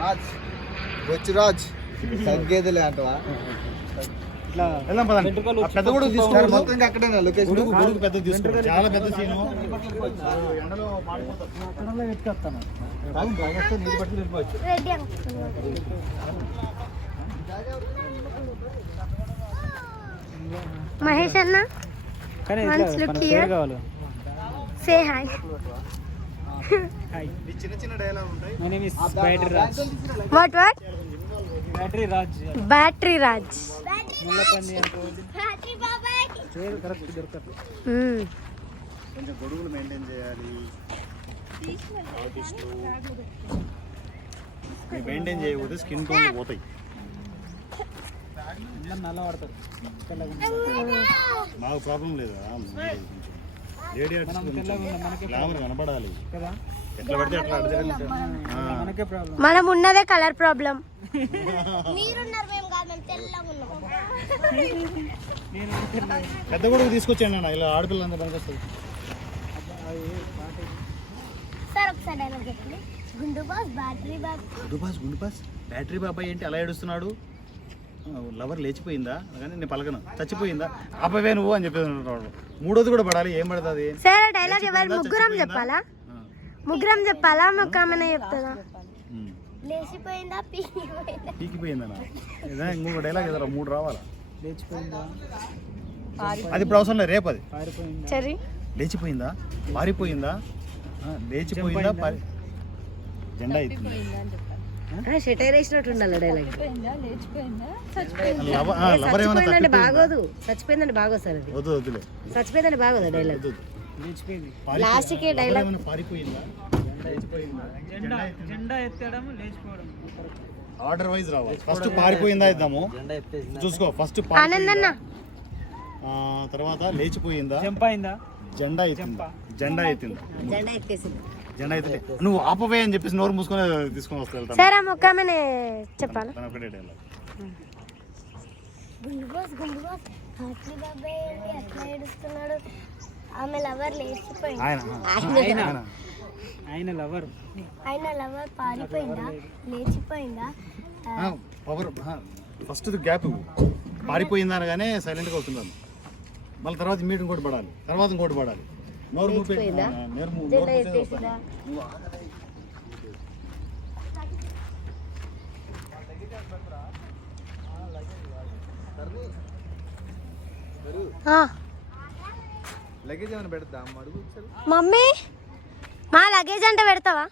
రాజ్ బొచ్చురాజ్ తగ్గేదిలే అంటవా పెద్ద కూడా తీసుకుంటారు మొత్తం అక్కడే లొకేషన్ గొడుగు పెద్ద తీసుకుంటారు చాలా పెద్ద సీను ఎండలో ఎత్తుకొస్తాను నీటి పట్టుకు వెళ్ళిపోవచ్చు మహేష్ అన్న సే హాయ్. చిన్న చిన్న డైలాగ్ ఉంటాయి. What what battery Raj battery Raj కొంచెం గొడుగులు మెయింటైన్ చేయాలి. మెయింటైన్ చేయకపోతే స్కిన్ టోన్ పోతాయి. మాకు ప్రాబ్లం లేదా లేడీ గ్లామర్ కనపడాలి కదా. ఎట్లా పడితే అట్లా మనం ఉన్నదే కలర్ ప్రాబ్లం. పెద్ద గొడుగు తీసుకొచ్చాను అన్న, ఇలా ఆడపిల్లంతా పనికి వస్తుంది. గుండు బాస్ బ్యాటరీ బాబాయ్ ఏంటి అలా ఏడుస్తున్నాడు? లవర్ లేచిపోయిందా కానీ నేను పలకను, చచ్చిపోయిందా అబ్బాయి నువ్వు అని చెప్పేది. మూడోది కూడా పడాలి. ఏం పడుతుంది? సరే డైలాగ్ ఎవరు ముగ్గురం చెప్పాలా? ముగ్గురం చెప్పాలా? ఒక ఆమెనే చెప్తుందా? లేచిపోయిందా పీకిపోయిందా? ఇంకొక డైలాగ్ ఎదురా మూడు రావాలా? లేచిపోయిందా అది ఇప్పుడు అవసరం లేదు, రేపు అది. సరే లేచిపోయిందా, పారిపోయిందా, లేచిపోయిందా, జెండా ఎత్తింది. షెటైర్ వేసినట్టు ఉండాలి డైలాగ్. చచ్చిపోయిందంటే బాగోదు, చచ్చిపోయిందంటే బాగోదు సార్. అది వద్దు వద్దులే, చచ్చిపోయిందంటే బాగోదు డైలాగ్. లాస్ట్ కి డైలాగ్ పారిపోయిందా, జెండా ఎత్తడం, లేచిపోవడం. ఆర్డర్ వైజ్ రావాలి. ఫస్ట్ పారిపోయిందా ఇద్దాము, చూసుకో. ఫస్ట్ తర్వాత లేచిపోయిందా, జెండా ఎత్తిందా, జెండా ఎత్తిందా, జెండా ఎత్తి నువ్వు ఆపవే అని చెప్పేసి నోరు మూసుకొని తీసుకొని వస్తా. సరే ఒక ఆమెనే చెప్పాలా? ఒకటే డైలాగ్. ఆమె లవర్ లేచిపోయింది, ఆయన లవర్ పారిపోయిందా, లేచిపోయిందా. పవర్ ఫస్ట్ గ్యాప్ పారిపోయిందా అనగానే సైలెంట్గా అవుతున్నాను. మళ్ళీ తర్వాత మీటింగ్ కూడా పడాలి, తర్వాత ఇంకోటి పడాలి. నోరు మూపేసిందా, లగేజ్ ఏమైనా పెడతా? మమ్మీ మా లగేజ్ అంటే పెడతావా?